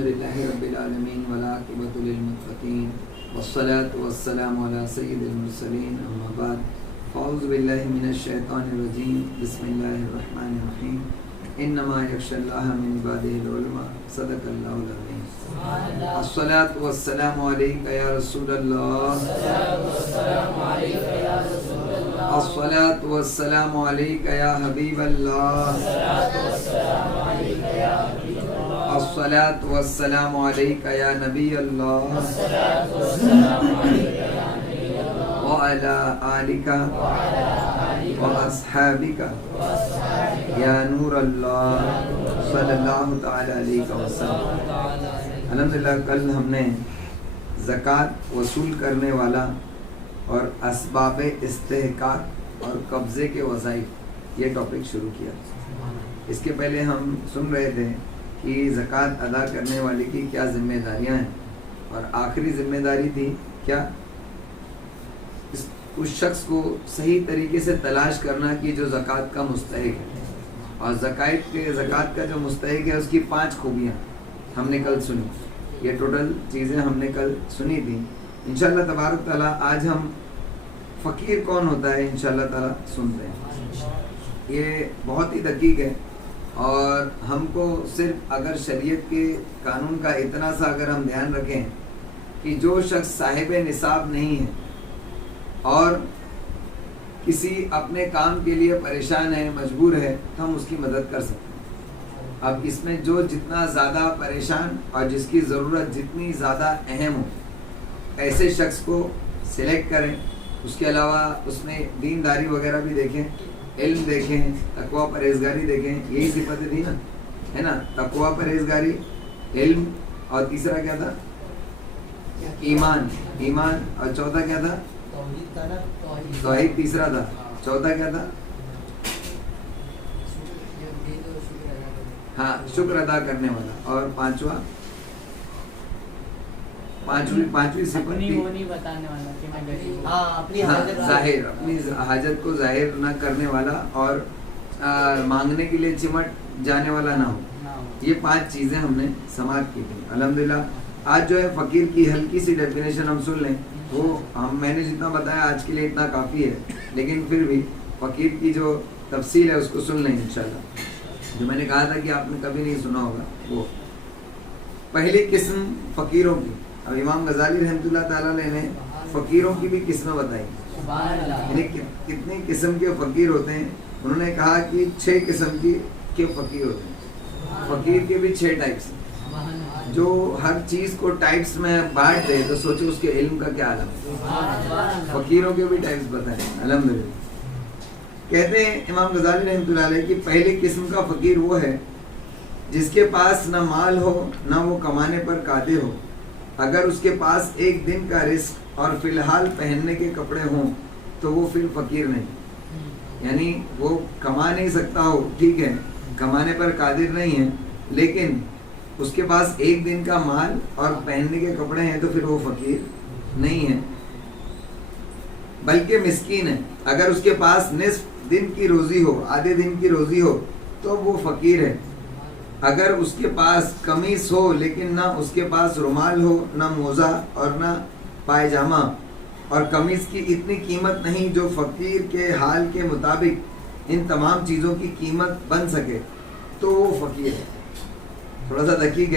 الحمدللہ رب العالمین والعاقبۃ للمتقین والصلاة والسلام علی سید المرسلین اما بعد فاعوذ باللہ من الشیطان الرجیم بسم اللہ الرحمن الرحیم انما یخشی اللہ من عبادہ العلماء صدق اللہ العظیم الصلاة والسلام علیک یا رسول اللہ الصلاة والسلام علیک یا حبیب اللہ الصلاة والسلام علیک یا نبی اللہ وعلی آلک واصحابک یا نور اللہ صلی اللہ تعالی علیہ وسلم۔ الحمدللہ کل ہم نے زکوٰۃ وصول کرنے والا اور اسباب استحقاق اور قبضے کے وظائف یہ ٹاپک شروع کیا۔ اس کے پہلے ہم سن رہے تھے کہ زکوٰۃ ادا کرنے والے کی کیا ذمہ داریاں ہیں، اور آخری ذمہ داری تھی کیا، اس شخص کو صحیح طریقے سے تلاش کرنا کہ جو زکوٰۃ کا مستحق ہے، اور زکوٰۃ کا جو مستحق ہے اس کی 5 خوبیاں ہم نے کل سنی۔ یہ ٹوٹل چیزیں ہم نے کل سنی تھیں۔ انشاءاللہ تبارک تعالیٰ آج ہم فقیر کون ہوتا ہے انشاءاللہ تعالیٰ سنتے ہیں۔ یہ بہت ہی دقیق ہے، اور ہم کو صرف اگر شریعت کے قانون کا اتنا سا اگر ہم دھیان رکھیں کہ جو شخص صاحب نصاب نہیں ہے اور کسی اپنے کام کے لیے پریشان ہے، مجبور ہے، تو ہم اس کی مدد کر سکتے ہیں۔ اب اس میں جو جتنا زیادہ پریشان اور جس کی ضرورت جتنی زیادہ اہم ہو، ایسے شخص کو سلیکٹ کریں۔ اس کے علاوہ اس میں دینداری وغیرہ بھی دیکھیں، علم دیکھیں، تقویٰ پرہیزگاری دیکھیں، یہی صفتیں تھی نا، ہے نا، تقویٰ پرہیزگاری، علم، اور تیسرا کیا تھا، ایمان، اور چوتھا کیا تھا، توحید تیسرا تھا، چوتھا کیا تھا، ہاں شکر ادا کرنے والا، اور پانچویں صفت تھی ظاہر، اپنی حاجت کو ظاہر نہ کرنے والا، اور مانگنے کے لیے چمٹ جانے والا نہ ہو۔ یہ 5 چیزیں ہم نے سماعت کی تھی۔ الحمدللہ آج جو ہے فقیر کی ہلکی سی ڈیفینیشن ہم سن لیں، وہ میں نے جتنا بتایا آج کے لیے اتنا کافی ہے، لیکن پھر بھی فقیر کی جو تفصیل ہے اس کو سن لیں انشاءاللہ۔ جو میں نے کہا تھا کہ آپ نے کبھی نہیں سنا ہوگا، وہ پہلی قسم فقیروں کی۔ اب امام غزالی رحمۃ اللہ تعالیٰ نے فقیروں کی بھی قسمیں بتائی، یعنی کتنی قسم کے فقیر ہوتے ہیں۔ انہوں نے کہا کہ 6 قسم کے فقیر ہوتے ہیں۔ فقیر کے بھی 6 ٹائپس ہیں۔ جو ہر چیز کو ٹائپس میں بانٹ دے تو سوچو اس کے علم کا کیا عالم ہے۔ فقیروں کے بھی ٹائپس بتائیں الحمدللہ۔ کہتے ہیں امام غزالی رحمۃ اللہ علیہ کی پہلی قسم کا فقیر وہ ہے جس کے پاس نہ مال ہو نہ وہ کمانے پر قادر ہو، اگر اس کے پاس ایک دن کا رزق اور فی الحال پہننے کے کپڑے ہوں تو وہ پھر فقیر نہیں۔ یعنی وہ کما نہیں سکتا ہو، ٹھیک ہے، کمانے پر قادر نہیں ہے، لیکن اس کے پاس ایک دن کا مال اور پہننے کے کپڑے ہیں تو پھر وہ فقیر نہیں ہے، بلکہ مسکین ہے۔ اگر اس کے پاس نصف دن کی روزی ہو، آدھے دن کی روزی ہو تو وہ فقیر ہے۔ اگر اس کے پاس قمیص ہو لیکن نہ اس کے پاس رومال ہو، نہ موزہ اور نہ پائجامہ، اور قمیص کی اتنی قیمت نہیں جو فقیر کے حال کے مطابق ان تمام چیزوں کی قیمت بن سکے، تو وہ فقیر ہے۔ تھوڑا سا دقیق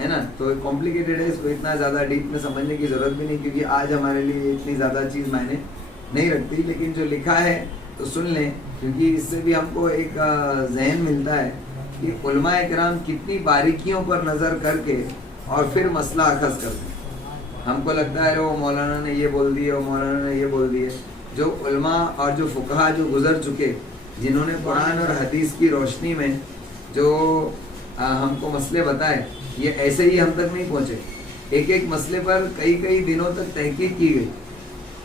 ہے نا، تو کمپلیکیٹڈ ہے، اس کو اتنا زیادہ ڈیپ میں سمجھنے کی ضرورت بھی نہیں، کیونکہ آج ہمارے لیے اتنی زیادہ چیز معنی نہیں رکھتی، لیکن جو لکھا ہے تو سن لیں، کیونکہ اس سے بھی ہم کو ایک ذہن ملتا ہے کہ علماء کرام کتنی باریکیوں پر نظر کر کے اور پھر مسئلہ اخذ کرتے ہیں۔ ہم کو لگتا ہے وہ مولانا نے یہ بول دیے، وہ مولانا نے یہ بول دیے۔ جو علماء اور جو فقہا جو گزر چکے، جنہوں نے قرآن اور حدیث کی روشنی میں جو ہم کو مسئلے بتائے، یہ ایسے ہی ہم تک نہیں پہنچے۔ ایک ایک مسئلے پر کئی دنوں تک تحقیق کی گئی،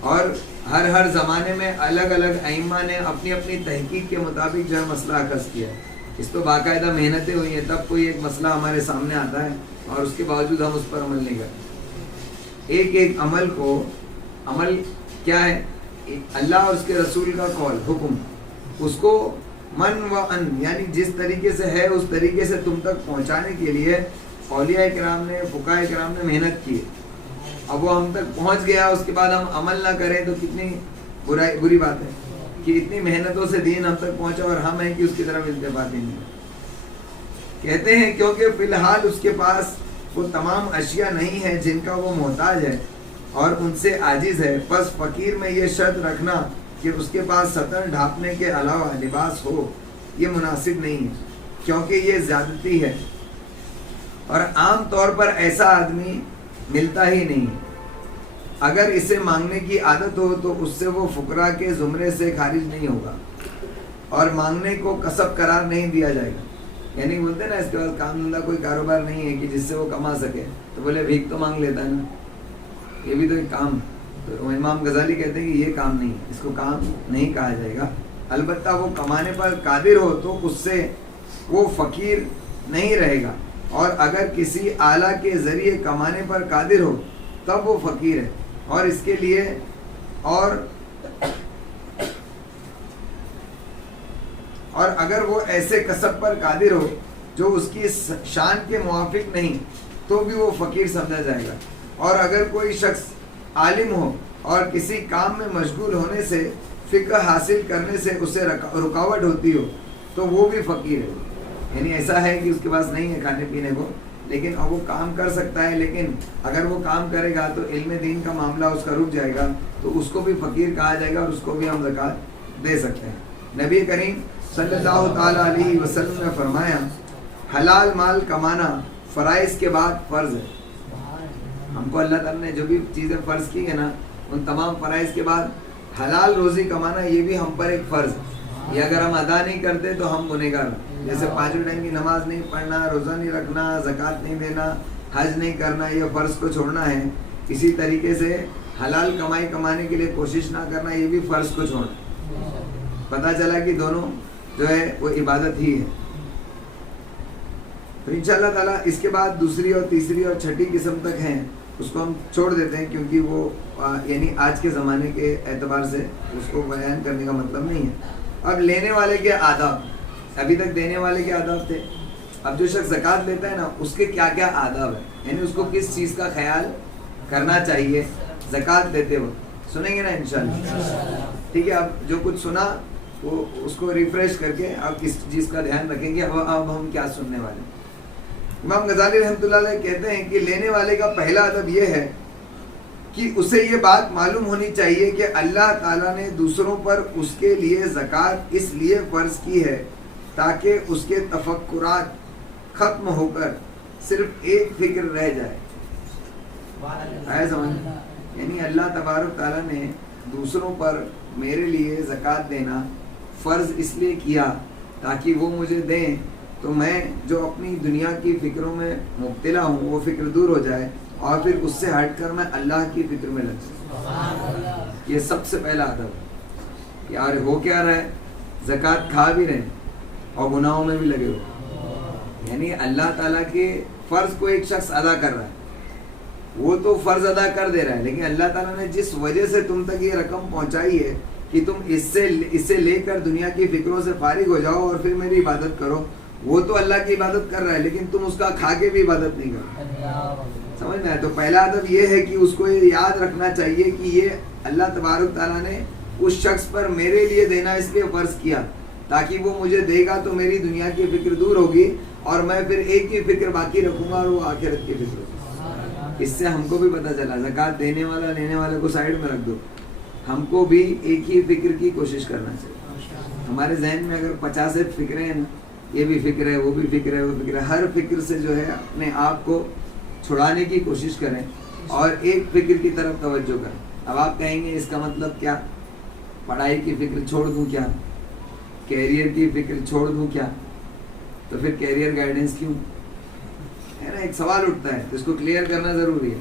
اور ہر زمانے میں الگ الگ ائمہ نے اپنی اپنی تحقیق کے مطابق جو ہے مسئلہ اخذ کیا ہے۔ اس تو باقاعدہ محنتیں ہوئی ہیں، تب کوئی ایک مسئلہ ہمارے سامنے آتا ہے، اور اس کے باوجود ہم اس پر عمل نہیں کرتے۔ ایک عمل کیا ہے، اللہ اور اس کے رسول کا قول، حکم، اس کو من و ان، یعنی جس طریقے سے ہے اس طریقے سے تم تک پہنچانے کے لیے اولیاء کرام نے، فقہاء کرام نے محنت کی ہے، اب وہ ہم تک پہنچ گیا، اس کے بعد ہم عمل نہ کریں تو کتنی بری بات ہے کہ اتنی محنتوں سے دین ہم تک پہنچا اور ہم ہیں کہ اس کی طرف التفات ہی نہیں۔ کہتے ہیں کیونکہ فی الحال اس کے پاس وہ تمام اشیاء نہیں ہے جن کا وہ محتاج ہے اور ان سے عاجز ہے، بس فقیر میں یہ شرط رکھنا کہ اس کے پاس سطر ڈھانپنے کے علاوہ لباس ہو، یہ مناسب نہیں ہے، کیونکہ یہ زیادتی ہے اور عام طور پر ایسا آدمی ملتا ہی نہیں۔ اگر اسے مانگنے کی عادت ہو تو اس سے وہ فقراء کے زمرے سے خارج نہیں ہوگا اور مانگنے کو کسب قرار نہیں دیا جائے گا۔ یعنی بولتے ہیں نا اس کے بعد کام دھندہ کوئی کاروبار نہیں ہے کہ جس سے وہ کما سکے، تو بولے بھیک تو مانگ لیتا ہے نا، یہ بھی تو ایک کام۔ تو امام غزالی کہتے ہیں کہ یہ کام نہیں، اس کو کام نہیں کہا جائے گا، البتہ وہ کمانے پر قادر ہو تو اس سے وہ فقیر نہیں رہے گا، اور اگر کسی آلہ کے ذریعے کمانے پر قادر ہو تب وہ فقیر ہے، اور اس کے لیے اور اگر وہ ایسے کسب پر قادر ہو جو اس کی شان کے موافق نہیں تو بھی وہ فقیر سمجھا جائے گا، اور اگر کوئی شخص عالم ہو اور کسی کام میں مشغول ہونے سے، فقہ حاصل کرنے سے اسے رکاوٹ ہوتی ہو تو وہ بھی فقیر ہے۔ یعنی ایسا ہے کہ اس کے پاس نہیں ہے کھانے پینے کو، لیکن اب وہ کام کر سکتا ہے، لیکن اگر وہ کام کرے گا تو علم دین کا معاملہ اس کا رک جائے گا، تو اس کو بھی فقیر کہا جائے گا اور اس کو بھی ہم زکوٰۃ دے سکتے ہیں۔ نبی کریم صلی اللہ تعالیٰ علیہ وسلم نے فرمایا حلال مال کمانا فرائض کے بعد فرض ہے۔ ہم کو اللہ تعالیٰ نے جو بھی چیزیں فرض کی ہیں نا، ان تمام فرائض کے بعد حلال روزی کمانا یہ بھی ہم پر ایک فرض ہے۔ یہ اگر ہم ادا نہیں کرتے تو ہم گنہگار ہیں۔ جیسے 5 ٹائم کی نماز نہیں پڑھنا، روزہ نہیں رکھنا، زکوٰۃ نہیں دینا، حج نہیں کرنا، یہ فرض کو چھوڑنا ہے۔ اسی طریقے سے حلال کمائی کمانے کے لیے کوشش نہ کرنا، یہ بھی فرض کو چھوڑنا۔ پتہ چلا کہ دونوں جو ہے وہ عبادت ہی ہے۔ تو انشاءاللہ تعالیٰ اس کے بعد دوسری اور تیسری اور چھٹی قسم تک ہیں، اس کو ہم چھوڑ دیتے ہیں کیونکہ وہ یعنی آج کے زمانے کے اعتبار سے اس کو بیان کرنے کا مطلب نہیں ہے۔ اب لینے والے کے آداب، ابھی تک دینے والے کے آداب تھے، اب جو شخص زکوٰۃ لیتا ہے نا اس کے کیا کیا آداب ہیں، یعنی اس کو کس چیز کا خیال کرنا چاہیے زکوٰۃ دیتے وقت، سنیں گے نا انشاءاللہ۔ ٹھیک ہے، اب جو کچھ سنا وہ اس کو ریفریش کر کے اب کس چیز کا دھیان رکھیں گے۔ اب ہم کیا سننے والے ہیں؟ امام غزالی رحمۃ اللہ علیہ کہتے ہیں کہ لینے والے کا پہلا ادب یہ ہے کہ اسے یہ بات معلوم ہونی چاہیے کہ اللہ تعالیٰ نے دوسروں پر اس کے لیے زکوٰۃ اس لیے فرض کی ہے تاکہ اس کے تفکرات ختم ہو کر صرف ایک فکر رہ جائے۔ آیا سمجھ؟ یعنی اللہ تبارک تعالیٰ نے دوسروں پر میرے لیے زکوٰۃ دینا فرض اس لیے کیا تاکہ وہ مجھے دیں، تو میں جو اپنی دنیا کی فکروں میں مبتلا ہوں وہ فکر دور ہو جائے اور پھر اس سے ہٹ کر میں اللہ کی فکر میں لگ جاؤں۔ یہ سب سے پہلا ادب ہے۔ یار ہو کیا رہا ہے، زکوٰۃ کھا بھی رہے اور گناہوں میں بھی لگے ہو، یعنی اللہ تعالیٰ کے فرض کو ایک شخص ادا کر رہا ہے، وہ تو فرض ادا کر دے رہا ہے، لیکن اللہ تعالیٰ نے جس وجہ سے تم تک یہ رقم پہنچائی ہے کہ تم اس سے لے کر دنیا کی فکروں سے فارغ ہو جاؤ اور پھر میری عبادت کرو، وہ تو اللہ کی عبادت کر رہا ہے لیکن تم اس کا کھا کے بھی عبادت نہیں کر، سمجھ میں آئے؟ تو پہلا ادب یہ ہے کہ اس کو یہ یاد رکھنا چاہیے کہ یہ اللہ تبارک تعالیٰ نے اس شخص پر میرے لیے دینا اس لیے فرض کیا تاکہ وہ مجھے دے گا تو میری دنیا کی فکر دور ہوگی اور میں پھر ایک ہی فکر باقی رکھوں گا اور وہ آخرت کی فکر ہوگی۔ اس سے ہم کو بھی پتہ چلا زکوٰۃ دینے والا لینے والے کو سائڈ میں رکھ دو، ہم کو بھی ایک ہی فکر کی کوشش کرنا چاہیے۔ ہمارے ذہن میں اگر 50 فکریں ہیں نا، یہ بھی فکر ہے، وہ بھی فکر ہے، وہ فکر ہے، ہر فکر سے جو ہے اپنے آپ کو چھڑانے کی کوشش کریں اور ایک فکر کی طرف توجہ کریں۔ اب آپ کہیں گے اس کا مطلب کیا، پڑھائی کی فکر چھوڑ دوں کیا، کیریئر کی فکر چھوڑ دوں کیا؟ تو پھر کیریئر گائیڈنس کیوں ہے نا، ایک سوال اٹھتا ہے، تو اس کو کلیئر کرنا ضروری ہے۔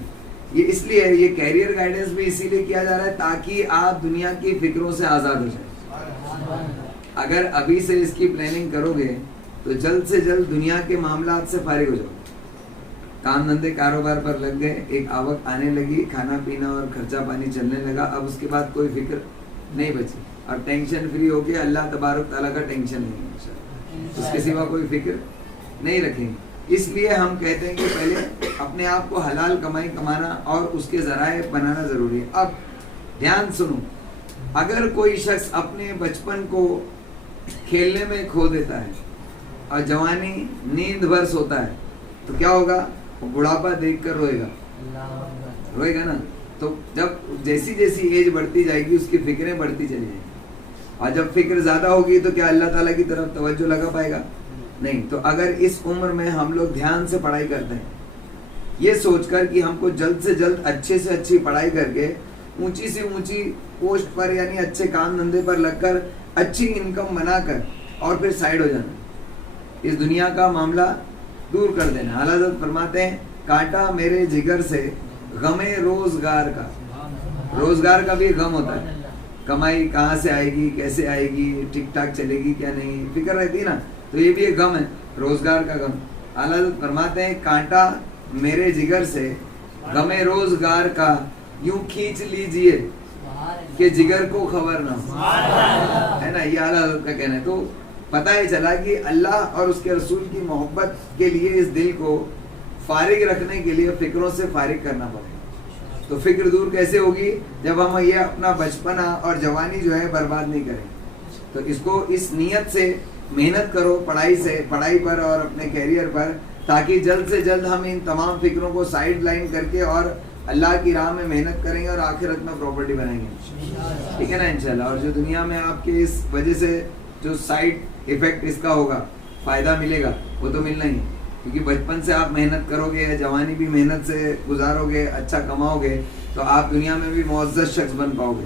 یہ اس لیے یہ کیریئر گائیڈنس بھی اسی لیے کیا جا رہا ہے تاکہ آپ دنیا کی فکروں سے آزاد ہو جائیں۔ اگر ابھی سے اس کی پلاننگ کرو گے تو جلد سے جلد دنیا کے معاملات سے فارغ ہو جاؤ، کام دھندے کاروبار پر لگ گئے، ایک آوک آنے لگی، کھانا پینا اور خرچہ پانی چلنے لگا، اب اس کے بعد کوئی فکر نہیں بچی، اب ٹینشن فری ہو کے اللہ تبارک تعالیٰ کا ٹینشن نہیں ہے، اس کے سوا کوئی فکر نہیں رکھیں گے۔ اس لیے ہم کہتے ہیں کہ پہلے اپنے آپ کو حلال کمائی کمانا اور اس کے ذرائع بنانا ضروری ہے. اب دھیان سنو, اگر کوئی شخص اپنے بچپن کو کھیلنے میں کھو دیتا ہے اور جوانی نیند بھر سوتا ہے تو کیا ہوگا؟ وہ بڑھاپا دیکھ کر روئے گا نا. تو جب جیسی جیسی ایج بڑھتی جائے گی اس کی فکریں بڑھتی چلی جائیں گی, اور جب فکر زیادہ ہوگی تو کیا اللہ تعالیٰ کی طرف توجہ لگا پائے گا؟ نہیں. تو اگر اس عمر میں ہم لوگ دھیان سے پڑھائی کرتے ہیں یہ سوچ کر کہ ہم کو جلد سے جلد اچھے سے اچھی پڑھائی کر کے اونچی سے اونچی پوسٹ پر یعنی اچھے کام دھندے پر لگ کر اچھی انکم بنا کر اور پھر سائڈ ہو جانا, اس دنیا کا معاملہ دور کر دینا. اعلیٰ حضرت فرماتے ہیں کانٹا میرے جگر سے غم روزگار کا, روزگار کا بھی غم ہوتا ہے, کمائی کہاں سے آئے گی, کیسے آئے گی, ٹھیک ٹھاک چلے گی کیا نہیں, فکر رہتی نا. تو یہ بھی ایک غم ہے, روزگار کا غم. اعلیٰ حضرت فرماتے ہیں کانٹا میرے جگر سے غم روزگار کا یوں کھینچ لیجئے کہ جگر کو خبر نہ ہو, ہے نا. یہ اعلیٰ حضرت کا کہنا ہے. تو پتہ ہی چلا کہ اللہ اور اس کے رسول کی محبت کے لیے اس دل کو فارغ رکھنے کے لیے فکروں سے فارغ کرنا پڑے گا. تو فکر دور کیسے ہوگی؟ جب ہم یہ اپنا بچپنا اور جوانی جو ہے برباد نہیں کریں. تو اس کو اس نیت سے محنت کرو پڑھائی پر اور اپنے کیریئر پر, تاکہ جلد سے جلد ہم ان تمام فکروں کو سائڈ لائن کر کے اور اللہ کی راہ میں محنت کریں گے اور آخرت میں پراپرٹی بنائیں گے. ٹھیک ہے نا انشاءاللہ. اور جو دنیا میں آپ کے اس وجہ سے جو سائڈ ایفیکٹ اس کا ہوگا, فائدہ ملے گا, وہ تو ملنا ہی, کیونکہ بچپن سے آپ محنت کرو گے, جوانی بھی محنت سے گزارو گے, اچھا کماؤ گے, تو آپ دنیا میں بھی معزز شخص بن پاؤ گے,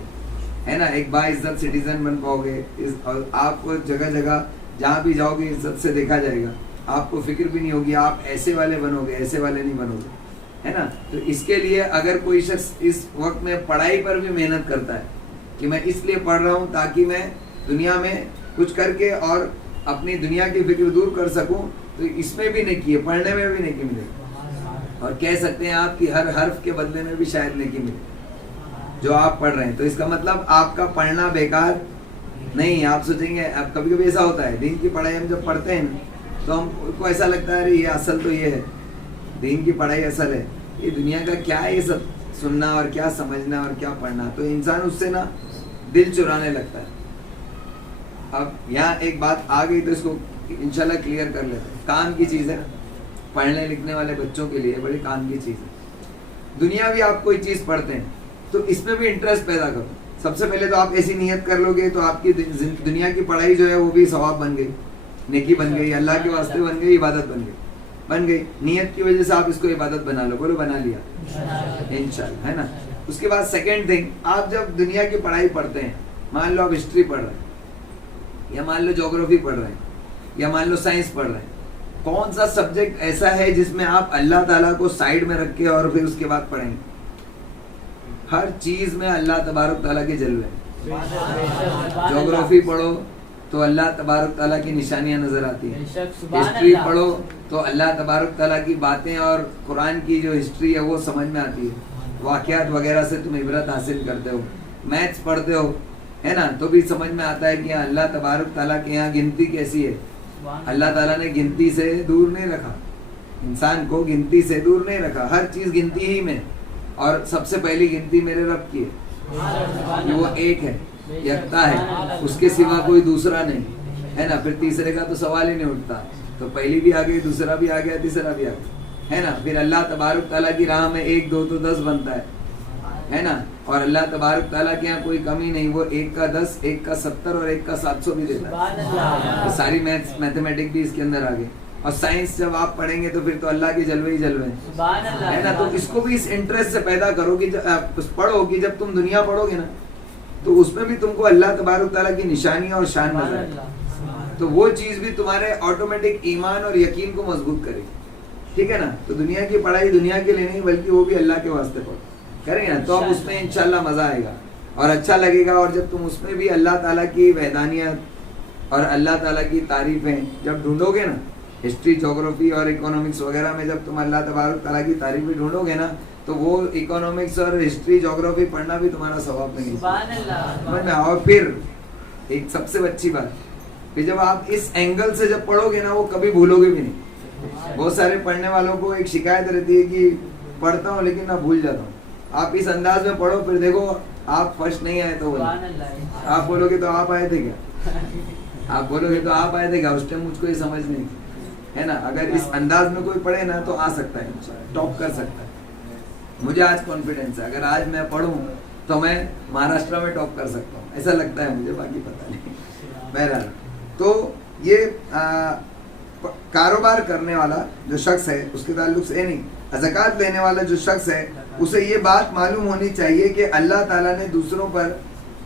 ہے نا. ایک باعزت سٹیزن بن پاؤ گے, اور آپ کو جگہ جگہ جہاں بھی جاؤ گے عزت سے دیکھا جائے گا. آپ کو فکر بھی نہیں ہوگی آپ ایسے والے بنو گے, ایسے والے نہیں بنو گے, ہے نا. تو اس کے لیے اگر کوئی شخص اس وقت میں پڑھائی پر بھی محنت کرتا ہے کہ میں اس لیے پڑھ رہا ہوں تاکہ میں دنیا میں کچھ کر کے اور اپنی دنیا کی فکر دور کر سکوں, تو اس میں بھی نیکی ہے, پڑھنے میں بھی نیکی ملے. اور کہہ سکتے ہیں آپ کی ہر حرف کے بدلے میں بھی شاید نیکی ملے جو آپ پڑھ رہے ہیں. تو اس کا مطلب آپ کا پڑھنا بیکار نہیں. آپ سوچیں گے, اب کبھی کبھی ایسا ہوتا ہے دین کی پڑھائی ہم جب پڑھتے ہیں تو ہم کو ایسا لگتا ہے ارے یہ اصل تو یہ ہے, دین کی پڑھائی اصل ہے, یہ دنیا کا کیا ہے یہ سب سننا اور کیا سمجھنا اور کیا پڑھنا. تو انسان اس سے نا دل چرانے لگتا ہے. اب یہاں ایک بات آ گئی تو اس کو انشاءاللہ کلیئر کر لیتے ہیں. کام کی چیز ہے, پڑھنے لکھنے والے بچوں کے لیے بڑی کام کی چیز ہے. دنیا بھی آپ کوئی چیز پڑھتے ہیں تو اس میں بھی انٹرسٹ پیدا کرو. سب سے پہلے تو آپ ایسی نیت کر لو گے تو آپ کی دنیا کی پڑھائی جو ہے وہ بھی ثواب بن گئی, نیکی بن گئی, اللہ کے واسطے بن گئی, عبادت بن گئی. نیت کی وجہ سے آپ اس کو عبادت بنا لو. بولو بنا لیا انشاءاللہ, ہے نا. اس کے بعد سیکنڈ تھنگ, آپ جب دنیا کی پڑھائی پڑھتے ہیں, مان لو آپ ہسٹری پڑھ رہے ہیں, یا مان لو جغرافی پڑھ رہے ہیں, یا مان لو سائنس پڑھ رہے ہیں, کون سا سبجیکٹ ایسا ہے جس میں آپ اللہ تعالیٰ کو سائڈ میں رکھ کے اور پھر اس کے بعد پڑھیں گے؟ ہر چیز میں اللہ تبارک تعالیٰ کے جلوے ہیں. جغرافی پڑھو تو اللہ تبارک تعالیٰ کی نشانیاں نظر آتی ہیں, ہسٹری پڑھو تو اللہ تبارک تعالیٰ کی باتیں اور قرآن کی جو ہسٹری ہے وہ سمجھ میں آتی ہے, واقعات وغیرہ سے تم عبرت حاصل کرتے ہو. میتھس پڑھتے ہو, ہے نا, تو بھی سمجھ میں آتا ہے کہ اللہ تبارک تعالیٰ کے یہاں گنتی کیسی ہے. اللہ تعالیٰ نے گنتی سے دور نہیں رکھا, انسان کو گنتی سے دور نہیں رکھا, ہر چیز گنتی ہی میں. اور سب سے پہلی گنتی میرے رب کی ہے کہ وہ ایک ہے, یکتا ہے, اس کے سوا کوئی دوسرا نہیں, ہے نا. پھر تیسرے کا تو سوال ہی نہیں اٹھتا. تو پہلی بھی آ گئی, دوسرا بھی آ گیا, تیسرا بھی آ گیا, ہے نا. پھر اللہ تبارک تعالیٰ کی راہ میں 1 2 تو 10 بنتا ہے نا. اور اللہ تبارک تعالیٰ کے یہاں کوئی کمی نہیں, وہ 1 کا 10, 1 کا 70 اور 1 کا 700 بھی دیتا ہے. ساری میتھمیٹک بھی اس کے اندر آ گئی. اور سائنس جب آپ پڑھیں گے تو پھر تو اللہ کے جلوے ہی جلوے ہیں, ہے نا. تو اس کو بھی اس انٹرسٹ سے پیدا کرو کہ جب پڑھو, کہ جب تم دنیا پڑھو گے نا تو اس میں بھی تم کو اللہ تبارک تعالیٰ کی نشانیاں اور شان نظر آئے, تو وہ چیز بھی تمہارے آٹومیٹک ایمان اور یقین کو مضبوط کرے گی. ٹھیک ہے نا. تو دنیا کی پڑھائی دنیا کے لیے نہیں بلکہ وہ بھی اللہ کے واسطے پڑھو کریں گے نا, تو اب اس میں انشاءاللہ مزہ آئے گا اور اچھا لگے گا. اور جب تم اس میں بھی اللہ تعالیٰ کی وحدانیت اور اللہ تعالیٰ کی تعریفیں جب ڈھونڈو گے نا, ہسٹری جغرافی اور اکنامکس وغیرہ میں جب تم اللہ تبارک تعالیٰ کی تعریفیں ڈھونڈو گے نا تو وہ اکنامکس اور ہسٹری جغرافی پڑھنا بھی تمہارا ثواب نہیں ہے. اور پھر ایک سب سے اچھی بات کہ جب آپ اس اینگل سے جب پڑھو گے نا وہ کبھی بھولو گے بھی نہیں. بہت سارے پڑھنے والوں کو ایک شکایت رہتی ہے کہ پڑھتا ہوں لیکن میں بھول جاتا ہوں. آپ اس انداز میں پڑھو, پھر دیکھو آپ فرسٹ نہیں آئے تو آپ بولو گے تو آپ آئے تھے کیا, آپ بولو گے تو آپ آئے تھے کیا, اس ٹائم مجھ کو یہ سمجھ نہیں ہے نا. اگر اس انداز میں کوئی پڑھے نا تو آ سکتا ہے, ٹاپ کر سکتا ہے. مجھے آج کانفیڈینس ہے, اگر آج میں پڑھوں تو میں مہاراشٹر میں ٹاپ کر سکتا ہوں, ایسا لگتا ہے مجھے, باقی پتہ نہیں. بہرحال تو یہ کاروبار کرنے والا جو شخص ہے اس کے تعلق سے نہیں, زکوٰۃ لینے والا جو شخص ہے اسے یہ بات معلوم ہونی چاہیے کہ اللہ تعالیٰ نے دوسروں پر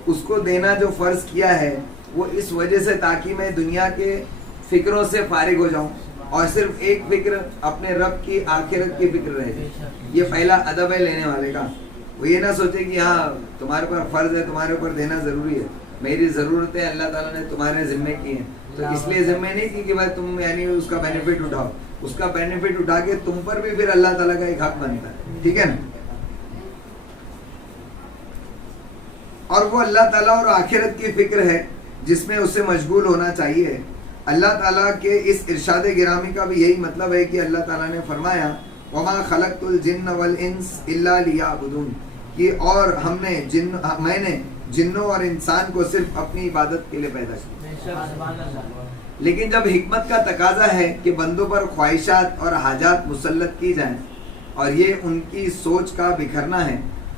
اس کو دینا جو فرض کیا ہے وہ اس وجہ سے تاکہ میں دنیا کے فکروں سے فارغ ہو جاؤں اور صرف ایک فکر اپنے رب کی آخرت کی فکر رہے جائے. یہ پہلا ادب ہے لینے والے کا. وہ یہ نہ سوچے کہ ہاں تمہارے پر فرض ہے, تمہارے اوپر دینا ضروری ہے, میری ضرورتیں اللہ تعالیٰ نے تمہارے ذمے کی ہیں تو اس لیے ذمے نہیں کی کہ بھائی تم یعنی اس کا بینیفٹ اٹھاؤ. اس کا بینیفٹ اٹھا کے تم پر بھی پھر اللہ تعالیٰ کا ایک حق بنتا ہے, ٹھیک ہے نا. اور وہ اللہ تعالیٰ اور آخرت کی فکر ہے جس میں اسے مشغول ہونا چاہیے. اللہ تعالیٰ کے اس ارشاد گرامی کا بھی یہی مطلب ہے کہ اللہ تعالیٰ نے فرمایا وَمَا خَلَقْتُ الْجِنَّ وَالْإِنسَ إِلَّا لِيَعْبُدُونِ, کہ اور میں نے جنوں اور انسان کو صرف اپنی عبادت کے لیے پیدا کیا. لیکن جب حکمت کا تقاضا ہے کہ بندوں پر خواہشات اور حاجات مسلط کی جائیں اور یہ ان کی سوچ کا بکھرنا ہے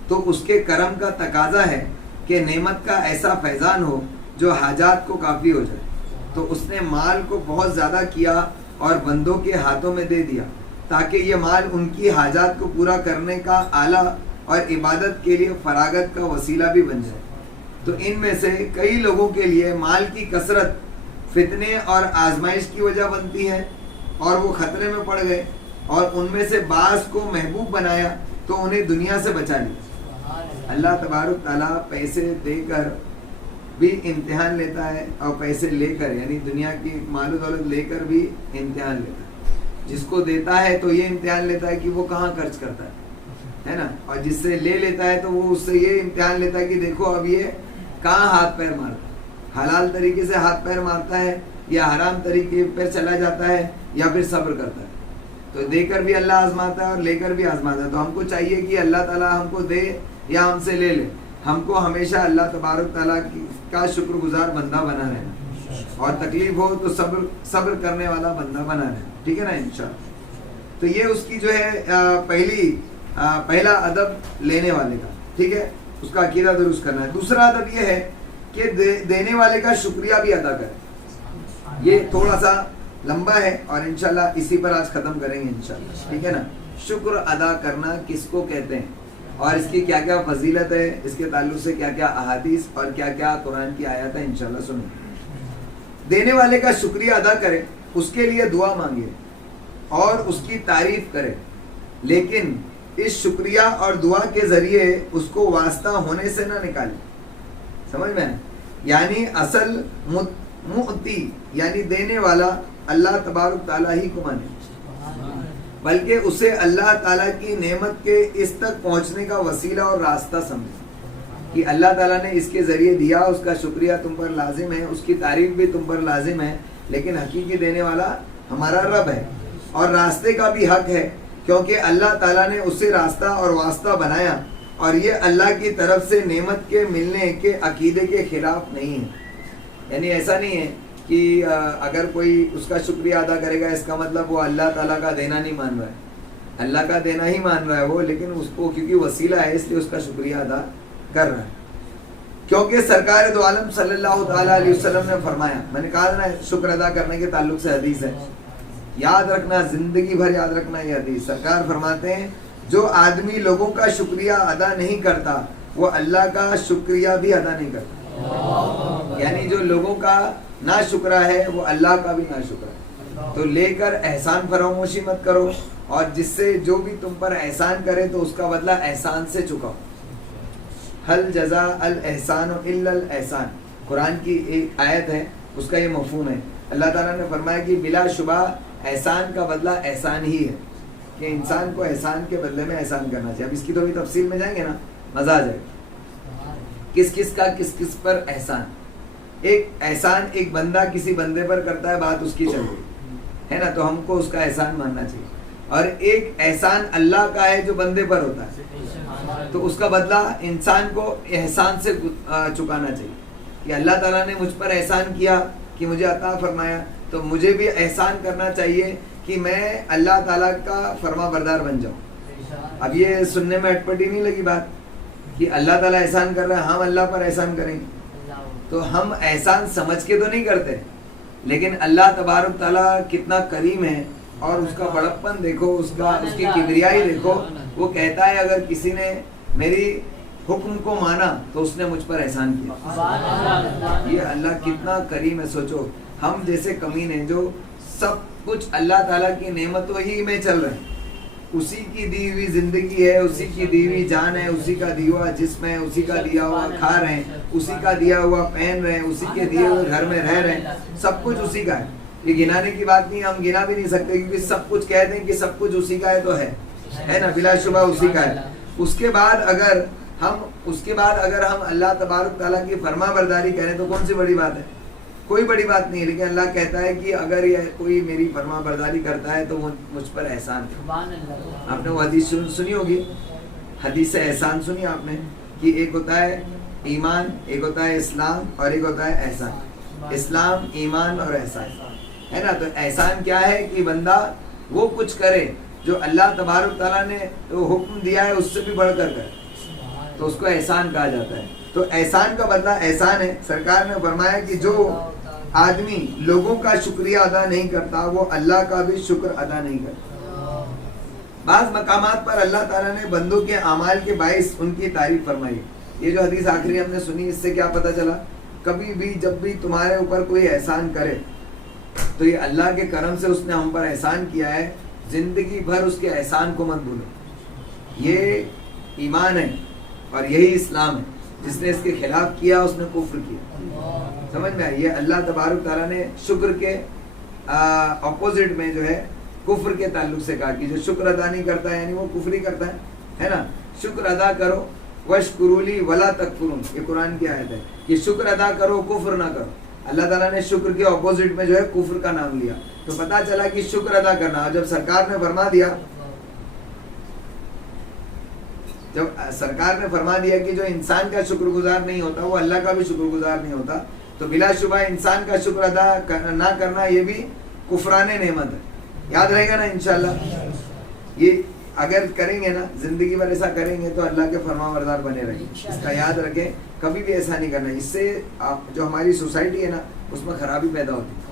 تو اس کے کرم کا تقاضا ہے کہ نعمت کا ایسا فیضان ہو جو حاجات کو کافی ہو جائے. تو اس نے مال کو بہت زیادہ کیا اور بندوں کے ہاتھوں میں دے دیا تاکہ یہ مال ان کی حاجات کو پورا کرنے کا آلہ اور عبادت کے لیے فراغت کا وسیلہ بھی بن جائے. تو ان میں سے کئی لوگوں کے لیے مال کی کثرت فتنے اور آزمائش کی وجہ بنتی ہے اور وہ خطرے میں پڑ گئے, اور ان میں سے بعض کو محبوب بنایا تو انہیں دنیا سے بچا لیا. اللہ تبارک تعالیٰ پیسے دے کر بھی امتحان لیتا ہے اور پیسے لے کر یعنی دنیا کی مال و دولت لے کر بھی امتحان لیتا ہے. جس کو دیتا ہے تو یہ امتحان لیتا ہے کہ وہ کہاں خرچ کرتا ہے نا, اور جس سے لے لیتا ہے تو وہ اس سے یہ امتحان لیتا ہے کہ دیکھو اب یہ کہاں ہاتھ پیر مارتا ہے, حلال طریقے سے ہاتھ پیر مارتا ہے یا حرام طریقے پر چلا جاتا ہے یا پھر صبر کرتا ہے. تو دے کر بھی اللہ آزماتا ہے اور لے کر بھی آزماتا ہے. تو ہم کو چاہیے کہ اللہ تعالیٰ ہم کو دے یا ہم سے لے لے, ہم کو ہمیشہ اللہ تبارک تعالیٰ کا شکر گزار بندہ بنا رہنا, اور تکلیف ہو تو صبر کرنے والا بندہ بنا رہنا, ٹھیک ہے نا انشاءاللہ. تو یہ اس کی جو ہے پہلا ادب لینے والے کا, ٹھیک ہے, اس کا عقیدہ درست کرنا ہے. دوسرا ادب یہ ہے کہ دینے والے کا شکریہ بھی ادا کرے. یہ تھوڑا سا لمبا ہے اور انشاءاللہ اسی پر آج ختم کریں گے انشاءاللہ, ٹھیک ہے نا. شکر ادا کرنا کس کو کہتے ہیں اور اس کی کیا کیا فضیلت ہے, اس کے تعلق سے کیا کیا احادیث اور کیا کیا قرآن کی آیات ہیں, انشاءاللہ سنیں. دینے والے کا شکریہ ادا کرے, اس کے لیے دعا مانگے اور اس کی تعریف کرے, لیکن اس شکریہ اور دعا کے ذریعے اس کو واسطہ ہونے سے نہ نکالے. سمجھ میں, یعنی اصل معطی یعنی دینے والا اللہ تبارک تعالیٰ ہی کو مانے, بلکہ اسے اللہ تعالیٰ کی نعمت کے اس تک پہنچنے کا وسیلہ اور راستہ سمجھے کہ اللہ تعالیٰ نے اس کے ذریعے دیا, اس کا شکریہ تم پر لازم ہے, اس کی تعریف بھی تم پر لازم ہے, لیکن حقیقی دینے والا ہمارا رب ہے اور راستے کا بھی حق ہے کیونکہ اللہ تعالیٰ نے اسے راستہ اور واسطہ بنایا, اور یہ اللہ کی طرف سے نعمت کے ملنے کے عقیدے کے خلاف نہیں ہے. یعنی ایسا نہیں ہے کہ اگر کوئی اس کا شکریہ ادا کرے گا اس کا مطلب وہ اللہ تعالیٰ کا دینا نہیں مان رہا ہے. اللہ کا دینا ہی مان رہا ہے وہ, لیکن اس کو کیونکہ وسیلہ ہے اس لیے اس کا شکریہ ادا کر رہا ہے. کیونکہ سرکار دو عالم صلی اللہ تعالیٰ علیہ وسلم نے فرمایا, میں نے کہا نا شکر ادا کرنے کے تعلق سے حدیث ہے, یاد رکھنا, زندگی بھر یاد رکھنا یہ حدیث. سرکار فرماتے ہیں جو آدمی لوگوں کا شکریہ ادا نہیں کرتا وہ اللہ کا شکریہ بھی ادا نہیں کرتا. یعنی جو لوگوں کا نا شکرہ ہے وہ اللہ کا بھی نا شکرہ ہے. تو لے کر احسان فراموشی مت کرو, اور جس سے جو بھی تم پر احسان کرے تو اس کا بدلہ احسان سے چکاؤ. حل جزاء الاحسان الا الاحسان, قرآن کی ایک آیت ہے, اس کا یہ مفہوم ہے. اللہ تعالیٰ نے فرمایا کہ بلا شبہ احسان کا بدلہ احسان ہی ہے, کہ انسان کو احسان کے بدلے میں احسان کرنا چاہیے. اب اس کی تو بھی تفصیل میں جائیں گے نا, مزہ آ جائے گا. کس کس کا کس کس پر احسان. ایک احسان ایک بندہ کسی بندے پر کرتا ہے, بات اس کی چل رہی ہے نا, تو ہم کو اس کا احسان ماننا چاہیے. اور ایک احسان اللہ کا ہے جو بندے پر ہوتا ہے, تو اس کا بدلہ انسان کو احسان سے چکانا چاہیے کہ اللہ تعالیٰ نے مجھ پر احسان کیا کہ مجھے عطا فرمایا, تو مجھے بھی احسان کرنا چاہیے کہ میں اللہ تعالیٰ کا فرما بردار بن جاؤں. اب یہ سننے میں اٹپٹی نہیں لگی بات کہ اللہ تعالیٰ احسان کر رہا ہے, ہم اللہ پر احسان کریں گے. تو ہم احسان سمجھ کے تو نہیں کرتے, لیکن اللہ تبارک تعالیٰ کتنا کریم ہے, اور اس کا بڑپن دیکھو, اس کی کبریائی دیکھو. وہ کہتا ہے اگر کسی نے میری حکم کو مانا تو اس نے مجھ پر احسان کیا. یہ اللہ کتنا کریم ہے. سوچو ہم جیسے کمین ہیں جو سب کچھ اللہ تعالیٰ کی نعمتوں ہی میں چل رہے ہیں, اسی کی دی ہوئی زندگی ہے, اسی کی دی ہوئی جان ہے, اسی کا دیا ہوا جسم ہے, اسی کا دیا ہوا کھا رہے ہیں, اسی کا دیا ہوا پہن رہے ہیں, اسی کے دیے ہوئے گھر میں رہ رہے ہیں. سب کچھ اسی کا ہے. یہ گنانے کی بات نہیں, ہم گنا بھی نہیں سکتے کیونکہ سب کچھ کہہ دیں کہ سب کچھ اسی کا ہے تو ہے نا, بلا شبہ اسی کا ہے. اس کے بعد اگر ہم اللہ تبارک تعالیٰ کی فرما برداری کریں تو کون سی بڑی بات ہے؟ کوئی بڑی بات نہیں ہے. لیکن اللہ کہتا ہے کہ اگر یہ کوئی میری فرما برداری کرتا ہے تو وہ مجھ پر احسان ہے. آپ نے وہ حدیث سنی ہوگی, حدیث احسان سنی آپ نے, کہ ایک ہوتا ہے ایمان, ایک ہوتا ہے اسلام, اور ایک ہوتا ہے احسان. اسلام, ایمان اور احسان, ہے نا. تو احسان کیا ہے کہ بندہ وہ کچھ کرے جو اللہ تبارک تعالیٰ نے حکم دیا ہے اس سے بھی بڑھ کر کرے, تو اس کو احسان کہا جاتا ہے. تو احسان کا بدلہ احسان ہے. سرکار نے فرمایا کہ جو آدمی لوگوں کا شکریہ ادا نہیں کرتا وہ اللہ کا بھی شکر ادا نہیں کرتا. بعض مقامات پر اللہ تعالیٰ نے بندوں کے اعمال کے باعث ان کی تعریف فرمائی. یہ جو حدیث آخری ہم نے سنی, اس سے کیا پتہ چلا؟ کبھی بھی جب بھی تمہارے اوپر کوئی احسان کرے تو یہ اللہ کے کرم سے اس نے ہم پر احسان کیا ہے, زندگی بھر اس کے احسان کو مت بھولو. یہ ایمان ہے اور یہی اسلام ہے. جس نے اس کے خلاف کیا اس نے کفر کیا. سمجھ میں آئی؟ یہ اللہ تبارک تعالیٰ نے شکر کے اپوزٹ میں جو ہے کفر کے تعلق سے کہا کہ جو شکر ادا نہیں کرتا ہے یعنی وہ کفر ہی کرتا ہے نا. شکر ادا کرو واشکروا لی ولا تکفرون, یہ قرآن کی آیت ہے کہ شکر ادا کرو کفر نہ کرو. اللہ تعالیٰ نے شکر کے اپوزٹ میں جو ہے کفر کا نام لیا, تو پتہ چلا کہ شکر ادا کرنا. جب سرکار نے فرما دیا کہ جو انسان کا شکر گزار نہیں ہوتا وہ اللہ کا بھی شکر گزار نہیں ہوتا, تو بلا شبہ انسان کا شکر ادا نہ کرنا یہ بھی کفران نعمت ہے. یاد رہے گا نا انشاءاللہ. یہ اگر کریں گے نا, زندگی بھر ایسا کریں گے تو اللہ کے فرما بردار بنے رہیں گے. اس کا یاد رکھیں, کبھی بھی ایسا نہیں کرنا. اس سے جو ہماری سوسائٹی ہے نا اس میں خرابی پیدا ہوتی ہے,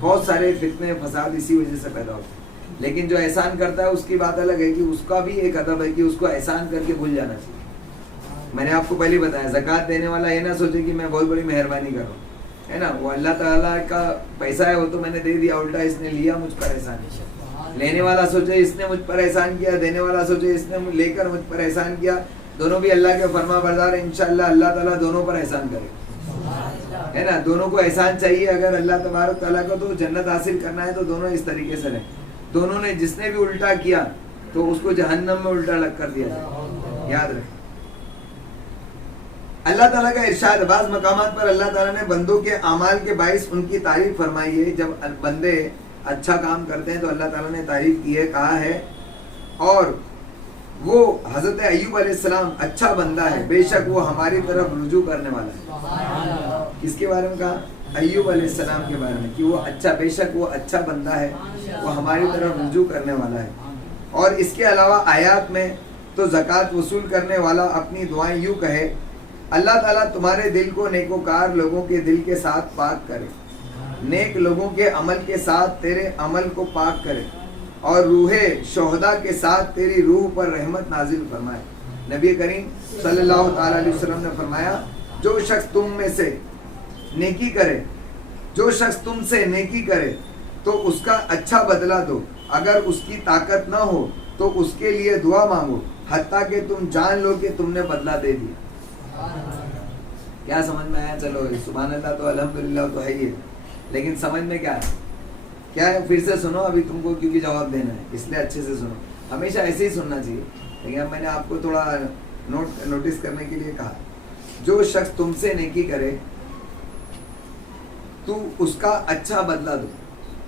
بہت سارے فتنے فساد اسی وجہ سے پیدا ہوتے ہیں. لیکن جو احسان کرتا ہے اس کی بات الگ ہے کہ اس کا بھی ایک ادب ہے کہ اس کو احسان کر کے بھول جانا چاہیے. میں نے آپ کو پہلے بتایا, زکوٰۃ دینے والا یہ نہ سوچے کہ میں بہت بڑی مہربانی کر رہا ہوں, ہے نا. وہ اللہ تعالیٰ کا پیسہ ہے, وہ تو میں نے دے دیا, الٹا اس نے لیا مجھ پر احسان. لینے والا سوچے اس نے مجھ پر احسان کیا, دینے والا سوچے اس نے لے کر مجھ پر احسان کیا. دونوں بھی اللہ کے فرما بردار, انشاءاللہ اللہ تعالیٰ دونوں پر احسان کرے, ہے نا. دونوں کو احسان چاہیے. اگر اللہ تبارک تعالیٰ کو تو جنت حاصل کرنا ہے تو دونوں اس طریقے سے رہیں. دونوں نے جس نے بھی الٹا کیا تو اس کو جہنم میں الٹا لگ کر دیا جائے. یاد رکھیں اللہ تعالیٰ کا ارشاد. بعض مقامات پر اللہ تعالیٰ نے بندوں کے اعمال کے باعث ان کی تعریف فرمائی ہے. جب بندے اچھا کام کرتے ہیں تو اللہ تعالیٰ نے تعریف کی ہے, کہا ہے. اور وہ حضرت ایوب علیہ السلام اچھا بندہ ہے, بے شک وہ ہماری طرف رجوع کرنے والا ہے. کس کے بارے میں کہا؟ ایوب علیہ السلام کے بارے میں, کہ وہ اچھا, بے شک وہ اچھا بندہ ہے, وہ ہماری طرف رجوع کرنے والا ہے. اور اس کے علاوہ آیات میں تو زکوٰۃ وصول کرنے والا اپنی دعائیں یوں کہے, اللہ تعالیٰ تمہارے دل کو نیکوکار لوگوں کے دل کے ساتھ پاک کرے, نیک لوگوں کے عمل کے ساتھ تیرے عمل کو پاک کرے, اور روح شہداء کے ساتھ تیری روح پر رحمت نازل فرمائے. نبی کریم صلی اللہ تعالیٰ علیہ وسلم نے فرمایا, جو شخص تم میں سے نیکی کرے, جو شخص تم سے نیکی کرے تو اس کا اچھا بدلہ دو. اگر اس کی طاقت نہ ہو تو اس کے لیے دعا مانگو, حتیٰ کہ تم جان لو کہ تم نے بدلہ دے دیا. کیا سمجھ میں آیا؟ چلو سبحان اللہ تو الحمدللہ تو ہے ہی ہے, لیکن سمجھ میں کیا ہے پھر سے سنو. ابھی تم کو کیونکہ جواب دینا ہے اس لیے اچھے سے سنو. ہمیشہ ایسے ہی سننا چاہیے, لیکن اب میں نے آپ کو تھوڑا نوٹس کرنے کے لیے کہا. جو شخص تم سے نیکی کرے تو اس کا اچھا بدلہ دو.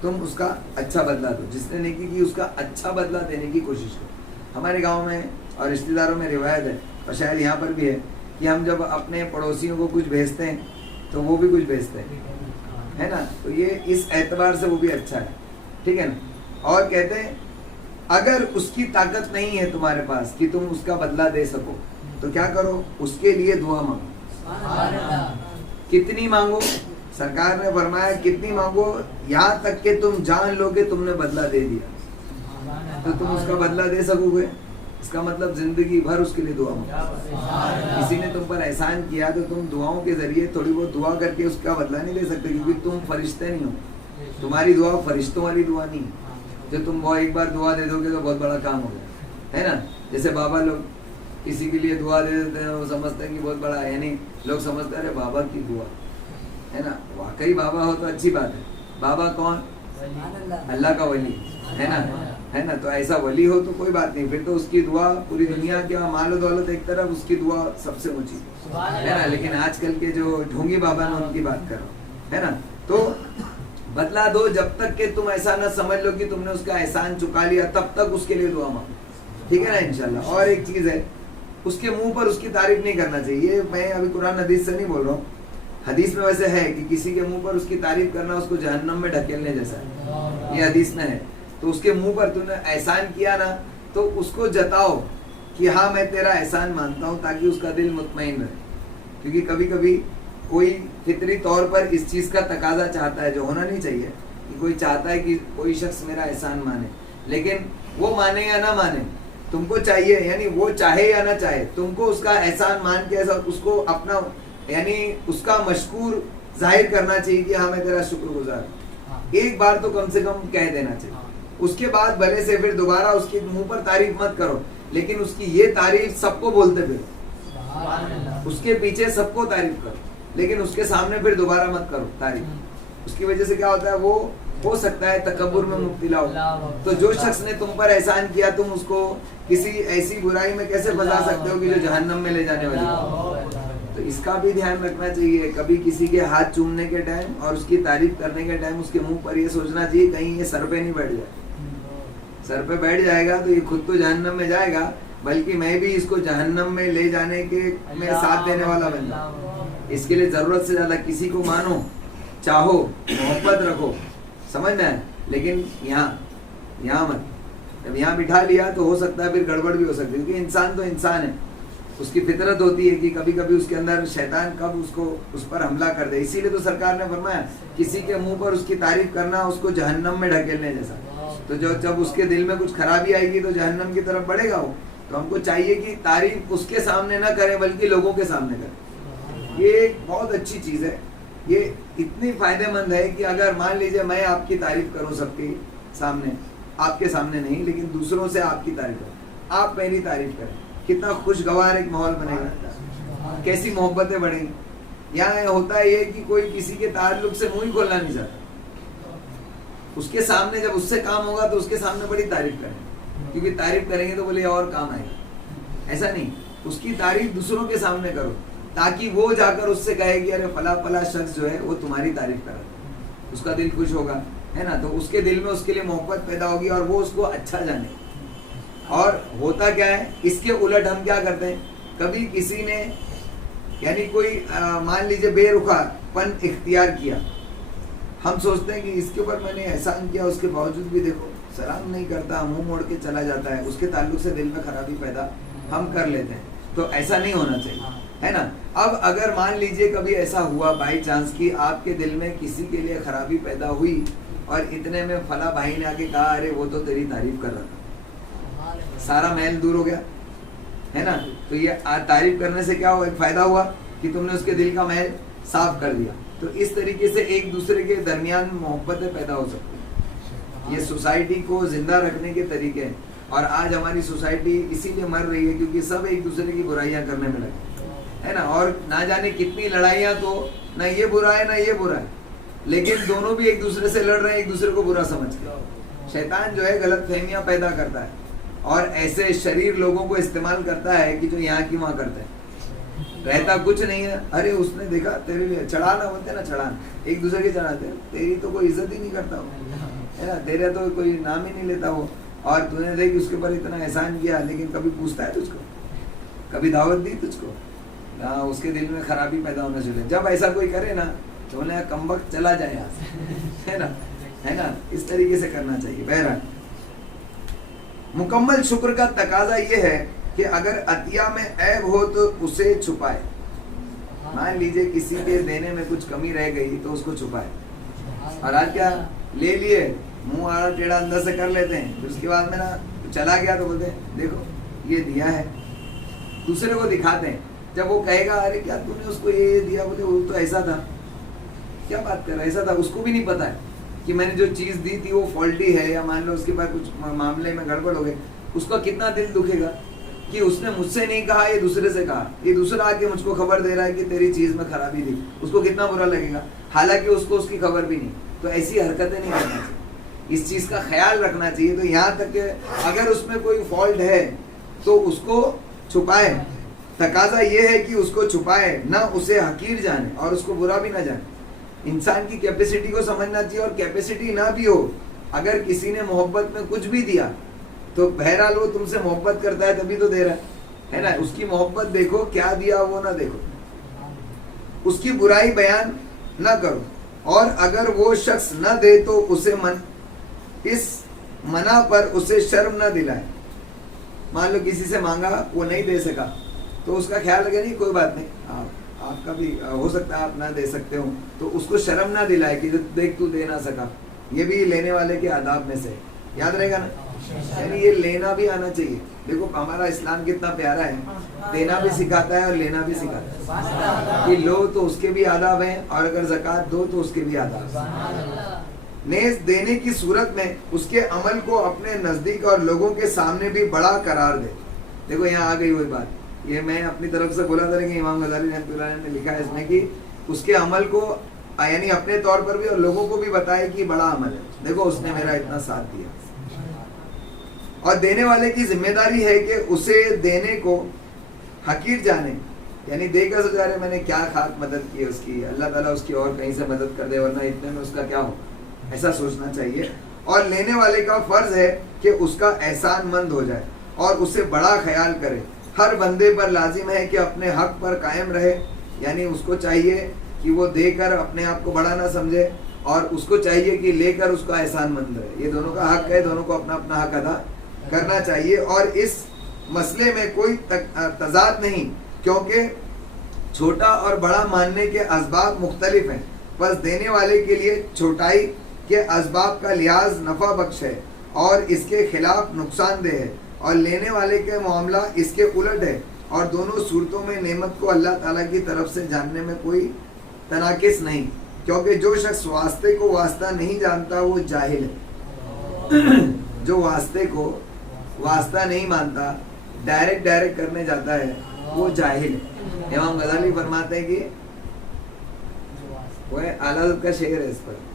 تم اس کا اچھا بدلہ دو. جس نے نیکی کی اس کا اچھا بدلہ دینے کی کوشش کرو. ہمارے گاؤں میں اور رشتہ داروں میں روایت ہے, اور شاید یہاں پر بھی ہے, کہ ہم جب اپنے پڑوسیوں کو کچھ بھیجتے ہیں تو وہ بھی کچھ بھیجتے ہیں, ہے نا. تو یہ اس اعتبار سے وہ بھی اچھا ہے, ٹھیک ہے نا. اور کہتے ہیں اگر اس کی طاقت نہیں ہے تمہارے پاس کہ تم اس کا بدلہ دے سکو تو کیا کرو, اس کے لیے دعا مانگو. کتنی مانگو؟ سرکار نے فرمایا کتنی مانگو, یہاں تک کہ تم جان لو کہ تم نے بدلہ دے دیا تو تم اس کا بدلہ دے سکو گے. اس کا مطلب زندگی بھر اس کے لیے دعا مانگو. کسی نے تم پر احسان کیا تو تم دعاؤں کے ذریعے تھوڑی بہت دعا کر کے اس کا بدلہ نہیں لے سکتے, کیونکہ تم فرشتے نہیں ہو. تمہاری دعا فرشتوں والی دعا نہیں ہے. جو تم وہ ایک بار دعا دے دو گے تو بہت بڑا کام ہو گیا, ہے نا. جیسے بابا لوگ کسی کے لیے دعا دے دیتے ہیں, وہ سمجھتے ہیں کہ بہت بڑا ہے, یعنی لوگ سمجھتے ہیں ارے بابا کی دعا, ہے نا. واقعی بابا ہو تو اچھی بات ہے. بابا کون؟ اللہ کا ولی, ہے نا, ہے نا. تو ایسا ولی ہو تو کوئی بات نہیں, پھر تو اس کی دعا پوری دنیا کے مال و دولت ایک طرف, اس کی دعا سب سے اونچی, ہے نا. لیکن آج کل کے جو ڈھونگی بابا ہیں ان کی بات کرو, ہے نا. تو بدلا دو جب تک کہ تم ایسا نہ سمجھ لو کہ تم نے اس کا احسان چکا لیا, تب تک اس کے لیے دعا مانگو, ٹھیک ہے نا, انشاءاللہ. اور ایک چیز ہے, اس کے منہ پر اس کی تعریف نہیں کرنا چاہیے. میں ابھی قرآن حدیث سے نہیں بول رہا ہوں, حدیث میں ویسے ہے کہ کسی کے منہ پر اس کی تعریف کرنا اس کو جہنم میں ڈھکیلنے جیسا ہے, یہ حدیث میں ہے. تو اس کے منہ پر تم نے احسان کیا نا, تو اس کو جتاؤ کہ ہاں میں تیرا احسان مانتا ہوں, تاکہ اس کا دل مطمئن رہے. کیونکہ کبھی کبھی کوئی فطری طور پر اس چیز کا تقاضا چاہتا ہے, جو ہونا نہیں چاہیے, کہ کوئی چاہتا ہے کہ کوئی شخص میرا احسان مانے, لیکن وہ مانے یا نہ مانے تم کو چاہیے, یعنی وہ چاہے یا نہ چاہے تم کو اس کا احسان مان کے اس کو اپنا یعنی اس کا مشکور ظاہر کرنا چاہیے کہ ہاں میں تیرا شکر گزار ہوں. ایک بار تو کم سے کم کہہ دینا چاہیے. اس کے بعد بھلے سے پھر دوبارہ اس کے منہ پر تعریف مت کرو, لیکن اس کی یہ تعریف سب کو بولتے پھر, اس کے پیچھے سب کو تعریف کرو, لیکن اس کے سامنے پھر دوبارہ مت کرو تعریف. اس کی وجہ سے کیا ہوتا ہے, وہ ہو سکتا ہے تکبر میں مبتلا ہو. تو جو شخص نے تم پر احسان کیا, تم اس کو کسی ایسی برائی میں کیسے پھنسا سکتے ہو کہ جو جہنم میں لے جانے والی ہو. تو اس کا بھی دھیان رکھنا چاہیے. کبھی کسی کے ہاتھ چومنے کے ٹائم اور اس کی تعریف کرنے کے ٹائم اس کے منہ پر یہ سوچنا چاہیے کہیں یہ سر پہ نہیں بیٹھ جائے. سر پہ بیٹھ جائے گا تو یہ خود تو جہنم میں جائے گا, بلکہ میں بھی اس کو جہنم میں لے جانے کے میں ساتھ دینے والا بن جاؤں. اس کے لیے ضرورت سے زیادہ کسی کو مانو, چاہو, محبت رکھو, سمجھ میں, لیکن یہاں مت. جب یہاں بٹھا لیا تو ہو سکتا ہے پھر گڑبڑ بھی ہو سکتی ہے, کیونکہ انسان تو انسان ہے, اس کی فطرت ہوتی ہے کہ کبھی کبھی اس کے اندر شیطان کب اس پر حملہ کر دے. اسی لیے تو سرکار نے فرمایا کسی کے منہ پر اس کی تعریف کرنا اس کو جہنم میں ڈھکیلنے جیسا. تو جب اس کے دل میں کچھ خرابی آئے گی تو جہنم کی طرف بڑھے گا وہ. تو ہم کو چاہیے کہ تعریف اس کے سامنے نہ کریں بلکہ لوگوں کے سامنے کریں. یہ ایک بہت اچھی چیز ہے, یہ اتنی فائدہ مند ہے کہ اگر مان لیجئے میں آپ کی تعریف کروں سب کے سامنے, آپ کے سامنے نہیں لیکن دوسروں سے آپ کی تعریف کروں, آپ میری تعریف کریں, کتنا خوشگوار ایک ماحول بنے گا, کیسی محبتیں بڑھیں گی. یہاں ہوتا ہے یہ کہ کوئی کسی کے تعلق سے منہ ہی کھولنا نہیں چاہتا. اس کے سامنے جب اس سے کام ہوگا تو اس کے سامنے بڑی تعریف کریں, کیونکہ تعریف کریں گے تو بولے اور کام آئے گا. ایسا نہیں, اس کی تعریف دوسروں کے سامنے کرو تاکہ وہ جا کر اس سے کہے کہ ارے فلاں فلاں شخص جو ہے وہ تمہاری تعریف کرا, اس کا دل خوش ہوگا, ہے نا. تو اس کے دل میں اس کے لیے محبت پیدا ہوگی اور وہ اس کو اچھا جانے. اور ہوتا کیا ہے, اس کے الٹ ہم کیا کرتے ہیں, کبھی کسی نے یعنی کوئی مان لیجئے بے رخا پن اختیار کیا, ہم سوچتے ہیں کہ اس کے اوپر میں نے احسان کیا, اس کے باوجود بھی دیکھو سلام نہیں کرتا, منہ موڑ کے چلا جاتا ہے, اس کے تعلق سے دل میں خرابی پیدا ہم کر لیتے ہیں. تو ایسا نہیں ہونا چاہیے, ہے نا. اب اگر مان لیجئے کبھی ایسا ہوا بائی چانس کہ آپ کے دل میں کسی کے لیے خرابی پیدا ہوئی اور اتنے میں فلاں بھائی نے آ کے کہا ارے وہ تو تیری تعریف کر رہا تھا, سارا میل دور ہو گیا, ہے نا. تو یہ تعریف کرنے سے کیا ہوا, ایک فائدہ ہوا کہ تم نے اس کے دل کا میل صاف کر دیا. تو اس طریقے سے ایک دوسرے کے درمیان محبتیں پیدا ہو سکتی ہیں. یہ سوسائٹی کو زندہ رکھنے کے طریقے ہیں. اور آج ہماری سوسائٹی اسی لیے مر رہی ہے کیونکہ سب ایک دوسرے کی برائیاں کرنے میں لگے, ہے نا. اور نہ جانے کتنی لڑائیاں, تو نہ یہ برا ہے نہ یہ برا ہے, لیکن دونوں بھی ایک دوسرے سے لڑ رہے ہیں ایک دوسرے کو برا سمجھ کے. شیطان جو ہے غلط فہمیاں پیدا کرتا ہے اور ایسے شریر لوگوں کو استعمال کرتا ہے کہ جو یہاں کی وہاں کرتے ہیں, رہتا کچھ نہیں ہے. ارے اس نے دیکھا تیرے لیے چڑھانا بولتے نا, چڑھانا ایک دوسرے کے چڑھاتے ہیں, تیری تو کوئی عزت ہی نہیں کرتا, ہے نا, تیرا تو کوئی نام ہی نہیں لیتا وہ, اور تو نے دیکھ اس کے اوپر اتنا احسان کیا لیکن کبھی پوچھتا ہے تجھ کو, کبھی دعوت دی تجھ کو, ہاں اس کے دل میں خرابی پیدا ہونا شروع ہے. جب ایسا کوئی کرے نا تو بولے کم وقت چلا جائے یہاں سے, ہے نا, اس طریقے سے کرنا چاہیے. بہرحال مکمل شکر کا تقاضا یہ ہے کہ اگر عطیہ میں عیب ہو تو اسے چھپائے. مان لیجئے کسی کے دینے میں کچھ کمی رہ گئی تو اس کو چھپائے, اور آج کیا لے لیے منہ آڑا ٹیڑھا اندر سے کر لیتے ہیں, پھر اس کے بعد میں نا چلا گیا تو بولتے ہیں دیکھو یہ دیا ہے, دوسرے کو دکھاتے ہیں. جب وہ کہے گا ارے کیا تم نے اس کو یہ دیا, بولے وہ تو ایسا تھا, کیا بات کر رہا ہے, ایسا تھا. اس کو بھی نہیں پتا ہے کہ میں نے جو چیز دی تھی وہ فالٹی ہے, یا مان لو اس کے بعد کچھ معاملے میں گڑبڑ ہو گئے, اس کا کتنا دل دکھے گا کہ اس نے مجھ سے نہیں کہا, یہ دوسرے سے کہا, یہ دوسرا آ کے مجھ کو خبر دے رہا ہے کہ تیری چیز میں خرابی تھی. اس کو کتنا برا لگے گا, حالانکہ اس کو اس کی خبر بھی نہیں. تو ایسی حرکتیں نہیں کرنا چاہیے, اس چیز کا خیال رکھنا چاہیے. تو یہاں تک کہ اگر اس میں کوئی فالٹ ہے تو اس کو چھپائے. تقاضا یہ ہے کہ اس کو چھپائے, نہ اسے حقیر جانے اور اس کو برا بھی نہ جانے. انسان کی کیپیسٹی کو سمجھنا چاہیے, اور کیپیسٹی نہ بھی ہو, اگر کسی نے محبت میں کچھ بھی دیا تو بہرحال وہ تم سے محبت کرتا ہے تبھی تو دے رہا ہے نا. اس کی محبت دیکھو, کیا دیا وہ نہ دیکھو, اس کی برائی بیان نہ کرو, اور اگر وہ شخص نہ دے تو اسے اس منع پر اسے شرم نہ دلائے. مان لو کسی سے مانگا وہ نہیں دے سکا تو اس کا خیال رکھے نہیں کوئی بات نہیں, آپ کا بھی ہو سکتا ہے آپ نہ دے سکتے ہو, تو اس کو شرم نہ دلائے کہ دیکھ تو دے نہ سکا. یہ بھی لینے والے کے آداب میں سے یاد رہے گا نا, یعنی یہ لینا بھی آنا چاہیے. دیکھو ہمارا اسلام کتنا پیارا ہے, دینا بھی سکھاتا ہے اور لینا بھی سکھاتا ہے. کہ لو تو اس کے بھی آداب ہیں, اور اگر زکوٰۃ دو تو اس کے بھی آداب ہیں. نیز دینے کی صورت میں اس کے عمل کو اپنے نزدیک اور لوگوں کے سامنے بھی بڑا قرار دے. دیکھو یہاں آ گئی وہی بات, یہ میں اپنی طرف سے بولا تھا کہ امام غزالی رحمۃ اللہ علیہ نے لکھا ہے اس میں کہ اس کے عمل کو یعنی اپنے طور پر بھی اور لوگوں کو بھی بتائے کہ بڑا عمل ہے, دیکھو اس نے میرا اتنا ساتھ دیا. اور دینے والے کی ذمہ داری ہے کہ اسے دینے کو حقیر جانے, یعنی دے کر سوچا رہے میں نے کیا خاک مدد کی اس کی, اللہ تعالیٰ اس کی اور کہیں سے مدد کر دے ورنہ اتنے میں اس کا کیا ہو, ایسا سوچنا چاہیے. اور لینے والے کا فرض ہے کہ اس کا احسان مند ہو جائے اور اسے بڑا خیال کرے. ہر بندے پر لازم ہے کہ اپنے حق پر قائم رہے, یعنی اس کو چاہیے کہ وہ دے کر اپنے آپ کو بڑا نہ سمجھے, اور اس کو چاہیے کہ لے کر اس کا احسان مند رہے. یہ دونوں کا حق ہے, دونوں کو اپنا اپنا حق ادا کرنا چاہیے. اور اس مسئلے میں کوئی تضاد نہیں, کیونکہ چھوٹا اور بڑا ماننے کے اسباب مختلف ہیں. بس دینے والے کے لیے چھوٹائی کے اسباب کا لحاظ نفع بخش ہے اور اس کے خلاف نقصان دہ ہے, اور لینے والے کے معاملہ اس کے الٹ ہے. اور دونوں صورتوں میں نعمت کو اللہ تعالیٰ کی طرف سے جاننے میں کوئی تناقض نہیں, کیونکہ جو شخص واسطے کو واسطہ نہیں جانتا وہ جاہل ہے. جو واسطے کو واسطہ نہیں مانتا, ڈائریکٹ کرنے جاتا ہے, وہ جاہل ہے. امام غزالی فرماتے ہیں کہ وہ اعلیٰ حضرت کا شعر ہے اس پر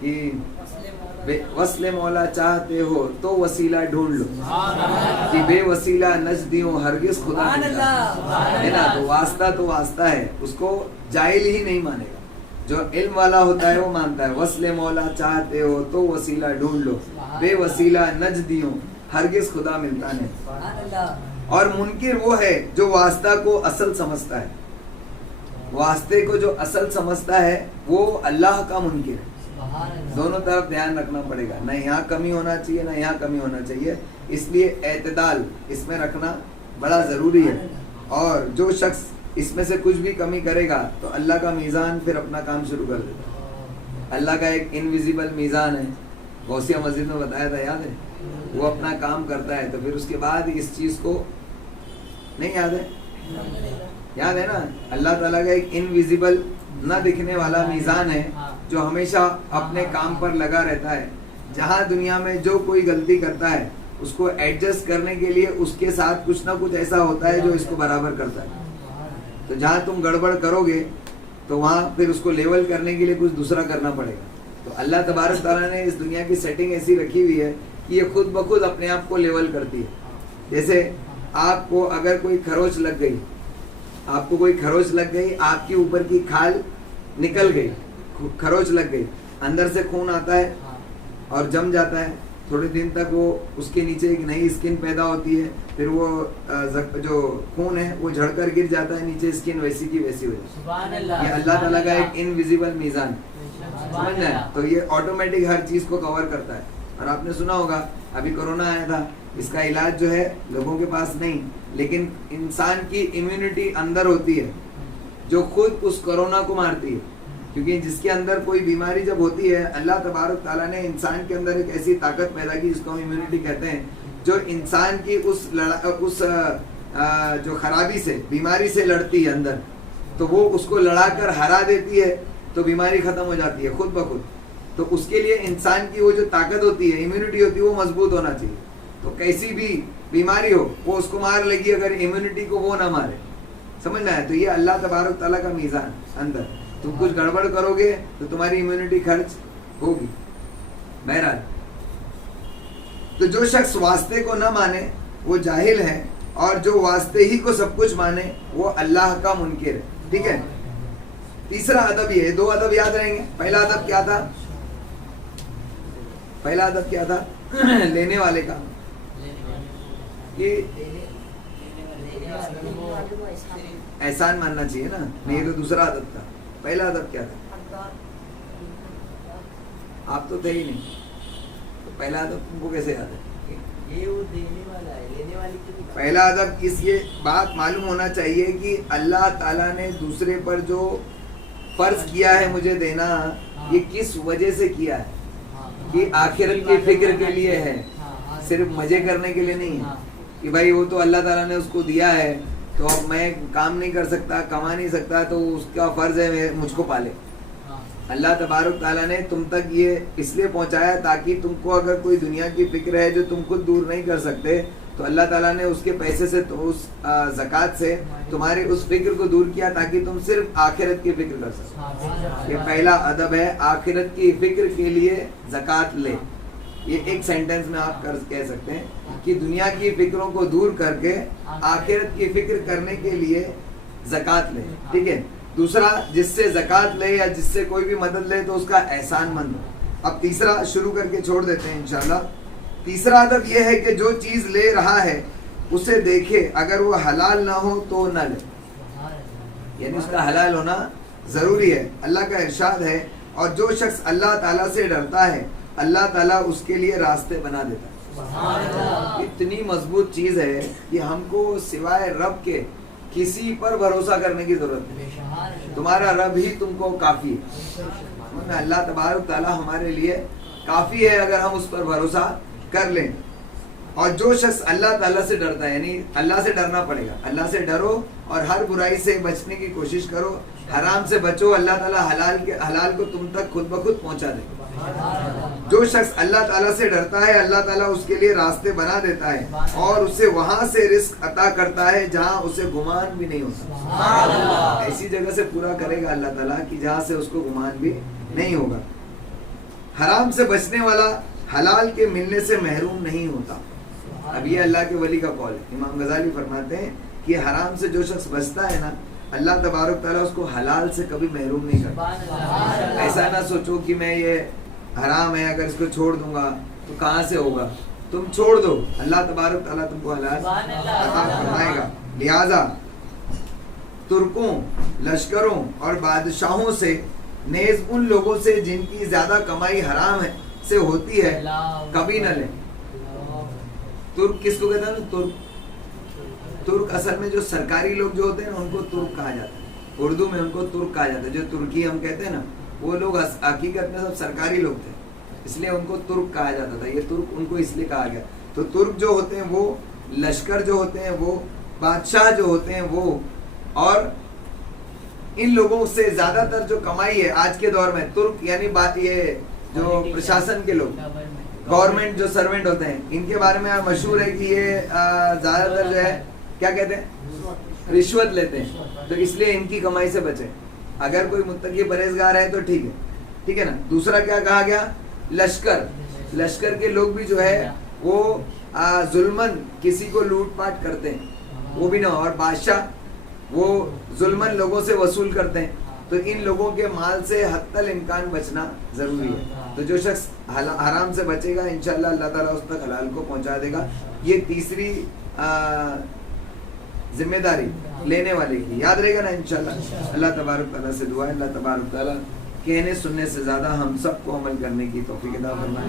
کہ وصل مولا چاہتے ہو تو وسیلہ ڈھونڈ لو, کہ بے وسیلہ نجدیوں ہرگز خدا ہے نا. تو واسطہ ہے, اس کو جاہل ہی نہیں مانے گا. جو علم والا ہوتا ہے وہ مانتا ہے وصل مولا چاہتے ہو تو وسیلہ ڈھونڈ لو, بے وسیلہ نجدیوں ہرگز خدا ملتا نہیں. اور منکر وہ ہے جو واسطہ کو اصل سمجھتا ہے. واسطے کو جو اصل سمجھتا ہے وہ اللہ کا منکر ہے. دونوں طرف دھیان رکھنا پڑے گا, نہ یہاں کمی ہونا چاہیے نہ یہاں کمی ہونا چاہیے. اس لیے اعتدال اس میں رکھنا بڑا ضروری ہے. اور جو شخص اس میں سے کچھ بھی کمی کرے گا تو اللہ کا میزان پھر اپنا کام شروع کر دے گا. اللہ کا ایک انویزیبل میزان ہے, غوثیہ مسجد میں بتایا تھا, یاد ہے, وہ اپنا کام کرتا ہے. تو پھر اس کے بعد اس چیز کو نہیں یاد ہے, یاد ہے نا, اللہ تعالیٰ کا ایک انویزیبل نہ دکھنے والا میزان ہے جو ہمیشہ اپنے کام پر لگا رہتا ہے. جہاں دنیا میں جو کوئی غلطی کرتا ہے اس کو ایڈجسٹ کرنے کے لیے اس کے ساتھ کچھ نہ کچھ ایسا ہوتا ہے جو اس کو برابر کرتا ہے. تو جہاں تم گڑبڑ کرو گے تو وہاں پھر اس کو لیول کرنے کے لیے کچھ دوسرا کرنا پڑے گا. تو اللہ تبارک تعالیٰ نے اس دنیا کی سیٹنگ ایسی رکھی ہوئی ہے کہ یہ خود بخود اپنے آپ کو لیول کرتی ہے. جیسے آپ کو اگر کوئی کھروچ لگ گئی, آپ کو کوئی کھروچ لگ گئی, آپ کے اوپر کی کھال نکل گئی, کھروچ لگ گئی, اندر سے خون آتا ہے اور جم جاتا ہے. تھوڑے دن تک وہ اس کے نیچے ایک نئی اسکن پیدا ہوتی ہے, پھر وہ جو خون ہے وہ جھڑ کر گر جاتا ہے نیچے, اسکن ویسی کی ویسی ہو جاتی ہے. یہ اللہ تعالیٰ کا ایک انویزیبل میزان سمجھنا ہے. تو یہ آٹومیٹک ہر چیز کو کور کرتا ہے. اور آپ نے سنا ہوگا ابھی کورونا آیا تھا, اس کا علاج جو ہے لوگوں کے پاس نہیں, لیکن انسان کی امیونٹی اندر ہوتی ہے جو خود اس کورونا کو مارتی ہے. کیونکہ جس کے اندر کوئی بیماری جب ہوتی ہے, اللہ تبارک تعالیٰ نے انسان کے اندر ایک ایسی طاقت پیدا کی جس کو ہم امیونٹی کہتے ہیں, جو انسان کی اس جو خرابی سے, بیماری سے لڑتی ہے اندر, تو وہ اس کو لڑا کر ہرا دیتی ہے, تو بیماری ختم ہو جاتی ہے خود بخود. تو اس کے لیے انسان کی وہ جو طاقت ہوتی ہے, امیونٹی ہوتی ہے, وہ مضبوط ہونا چاہیے. تو کیسی بھی بیماری ہو وہ اس کو مار لے گی اگر امیونٹی کو وہ نہ مارے, سمجھنا ہے. تو یہ اللہ تبارک تعالیٰ کا میزان اندر. تم کچھ گڑبڑ کرو گے تو تمہاری امیونٹی خرچ ہوگی. بہرحال تو جو شخص واسطے کو نہ مانے وہ جاہل ہے, اور جو واسطے ہی کو سب کچھ مانے وہ اللہ کا منکر ہے. ٹھیک ہے. تیسرا ادب یہ ہے, 2 ادب یاد رہیں گے. پہلا ادب کیا تھا؟ پہلا ادب کیا تھا؟ لینے والے کا, کہ احسان ماننا چاہیے نا. یہ تو دوسرا ادب تھا. پہلا ادب کیا تھا؟ آپ تو تھے ہی نہیں, تو پہلا ادب تم کو کیسے یاد ہے؟ پہلا ادب اس یہ بات معلوم ہونا چاہیے کہ اللہ تعالیٰ نے دوسرے پر جو فرض کیا ہے مجھے دینا, یہ کس وجہ سے کیا ہے. کہ آخرت کی فکر کے لیے ہے, صرف مزے کرنے کے لیے نہیں ہے. کہ بھائی وہ تو اللہ تعالیٰ نے اس کو دیا ہے, تو اب میں کام نہیں کر سکتا, کما نہیں سکتا, تو اس کا فرض ہے مجھ کو پالے. اللہ تبارک تعالیٰ نے تم تک یہ اس لیے پہنچایا تاکہ تم کو اگر کوئی دنیا کی فکر ہے جو تم خود دور نہیں کر سکتے, تو اللہ تعالیٰ نے اس کے پیسے سے, اس زکوٰۃ سے تمہاری اس فکر کو دور کیا تاکہ تم صرف آخرت کی فکر کر سکو. یہ پہلا ادب ہے, آخرت کی فکر کے لیے زکوٰۃ لے. یہ ایک سینٹنس میں آپ کہہ سکتے ہیں کہ دنیا کی فکروں کو دور کر کے آخرت کی فکر کرنے کے لیے زکوٰۃ لے. ٹھیک ہے. دوسرا, جس سے زکوٰۃ لے یا جس سے کوئی بھی مدد لے تو اس کا احسان مند ہو. اب تیسرا شروع کر کے چھوڑ دیتے ہیں انشاءاللہ. تیسرا ادب یہ ہے کہ جو چیز لے رہا ہے اسے دیکھے, اگر وہ حلال نہ ہو تو نہ لے. یعنی اس کا حلال ہونا ضروری ہے. اللہ کا ارشاد ہے, اور جو شخص اللہ تعالیٰ سے ڈرتا ہے اللہ تعالیٰ اس کے لیے راستے بنا دیتا ہے. اتنی مضبوط چیز ہے کہ ہم کو سوائے رب کے کسی پر بھروسہ کرنے کی ضرورت نہیں. تمہارا رب ہی تم کو کافی ہے. اللہ تبارک تعالیٰ ہمارے لیے کافی ہے اگر ہم اس پر بھروسہ کر لیں. اور جو شخص اللہ تعالیٰ سے ڈرتا ہے, یعنی اللہ سے ڈرنا پڑے گا. اللہ سے ڈرو اور ہر برائی سے بچنے کی کوشش کرو, حرام سے بچو. اللہ تعالیٰ حلال کو تم تک خود بخود پہنچا دے. جو شخص اللہ تعالیٰ سے ڈرتا ہے اللہ تعالیٰ اس کے لیے راستے بنا دیتا ہے, اور اسے وہاں سے رزق عطا کرتا ہے جہاں اسے گمان بھی نہیں ہوتا. ایسی جگہ سے پورا کرے گا اللہ تعالیٰ کہ جہاں سے اس کو گمان بھی نہیں ہوگا. حرام سے بچنے والا حلال کے ملنے سے محروم نہیں ہوتا. اب یہ اللہ کے ولی کا قول ہے. امام غزالی فرماتے ہیں کہ حرام سے جو شخص بچتا ہے نا, اللہ تبارک تعالیٰ اس کو حلال سے کبھی محروم نہیں کرتا. ایسا نہ سوچو کہ میں یہ حرام ہے اگر اس کو چھوڑ دوں گا تو کہاں سے ہوگا. تم چھوڑ دو, اللہ تبارک تعالیٰ تم کو حلال عطا فرمائے گا. لہذا ترکوں, لشکروں اور بادشاہوں سے, نیز ان لوگوں سے جن کی زیادہ کمائی حرام ہے سے ہوتی ہے, کبھی نہ لیں. ترک کس کو کہتا ہے نا؟ ترک اصل میں جو سرکاری لوگ جو ہوتے ہیں ان کو ترک کہا جاتا ہے. اردو میں ان کو ترک کہا جاتا ہے. جو ترکی ہم کہتے ہیں نا, وہ لوگ حقیقت میں سب سرکاری لوگ تھے, اس لیے ان کو ترک کہا جاتا تھا. یہ ترک ان کو اس لیے کہا گیا. تو ترک جو ہوتے ہیں وہ, لشکر جو ہوتے ہیں وہ, بادشاہ جو ہوتے ہیں وہ, اور ان لوگوں سے زیادہ تر جو کمائی ہے آج کے دور میں, ترک یعنی بات یہ جو پرشاسن کے لوگ, گورنمنٹ جو سروینٹ ہوتے ہیں, ان کے بارے میں مشہور ہے کہ یہ زیادہ تر جو ہے کیا کہتے ہیں, رشوت لیتے ہیں. تو اس لیے ان کی کمائی سے بچیں. اگر کوئی متقی پرہیزگار ہے تو ٹھیک ہے, ٹھیک ہے نا. دوسرا کیا کہا گیا؟ لشکر. لشکر کے لوگ بھی جو ہے وہ ظلمن کسی کو لوٹ پاٹ کرتے ہیں, وہ بھی نہ ہو. اور بادشاہ وہ ظلمن لوگوں سے وصول کرتے ہیں. تو ان لوگوں کے مال سے حتی الامکان بچنا ضروری ہے. تو جو شخص حرام سے بچے گا انشاءاللہ اللہ تعالیٰ اس تک حلال کو پہنچا دے گا. یہ تیسری ذمہ داری لینے والے کی یاد رہے گا نا انشاءاللہ. اللہ تبارک تعالیٰ سے دعا ہے اللہ تبارک تعالیٰ کہنے سننے سے زیادہ ہم سب کو عمل کرنے کی توفیق عطا فرمائے.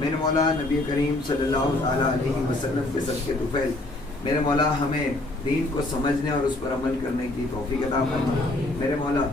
میرے مولا نبی کریم صلی اللہ تعالیٰ علیہ وسلم کے صدقے طفیل میرے مولا ہمیں دین کو سمجھنے اور اس پر عمل کرنے کی توفیق عطا فرمائے. میرے مولا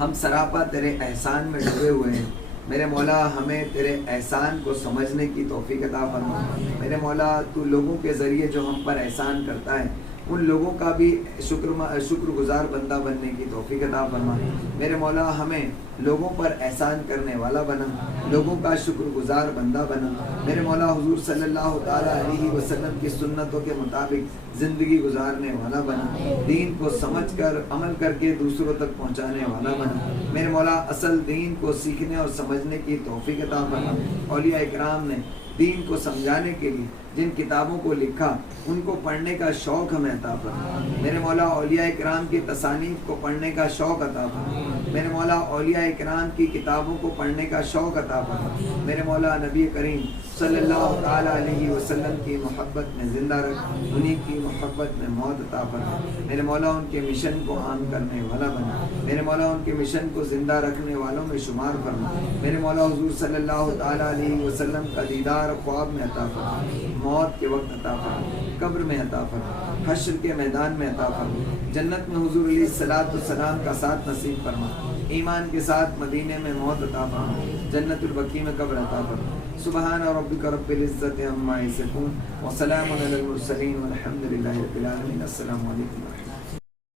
ہم سراپا تیرے احسان میں ڈوبے ہوئے ہیں. میرے مولا ہمیں تیرے احسان کو سمجھنے کی توفیق عطا فرما. میرے مولا تو لوگوں کے ذریعے جو ہم پر احسان کرتا ہے ان لوگوں کا بھی شکر گزار بندہ بننے کی توفیق عطا فرما. میرے مولا ہمیں لوگوں پر احسان کرنے والا بنا, لوگوں کا شکر گزار بندہ بنا. میرے مولا حضور صلی اللہ تعالیٰ علیہ وسلم کی سنتوں کے مطابق زندگی گزارنے والا بنا, دین کو سمجھ کر عمل کر کے دوسروں تک پہنچانے والا بنا. میرے مولا اصل دین کو سیکھنے اور سمجھنے کی توفیق عطا فرما. اولیاء اکرام نے دین کو سمجھانے کے لیے جن کتابوں کو لکھا ان کو پڑھنے کا شوق ہمیں عطا فرما. میرے مولا اولیاء اکرام کی تصانیف کو پڑھنے کا شوق عطا فرما. میرے مولا اولیاء اکرام کی کتابوں کو پڑھنے کا شوق عطا فرما. میرے مولا نبی کریم صلی اللہ تعالیٰ علیہ وسلم کی محبت میں زندہ رکھ, انہی کی محبت میں موت عطا فرما. میرے مولا ان کے مشن کو عام کرنے والا بنا. میرے مولا ان کے مشن کو زندہ رکھنے والوں میں شمار فرما. میرے مولا حضور صلی اللہ تعالیٰ علیہ وسلم کا دیدار خواب میں عطا فرما, موت کے وقت عطا فرما, قبر میں عطا فرما, حشر کے میدان میں عطا فرما, جنت میں حضور علیہ الصلوۃ والسلام کا ساتھ نصیب فرما, ایمان کے ساتھ مدینے میں موت عطا فرما, جنت البقیع میں قبر عطا فرما. سبحان ربک رب العزت عما یصفون وسلام علی المرسلین والحمد للہ رب العالمین. السلام علیکم.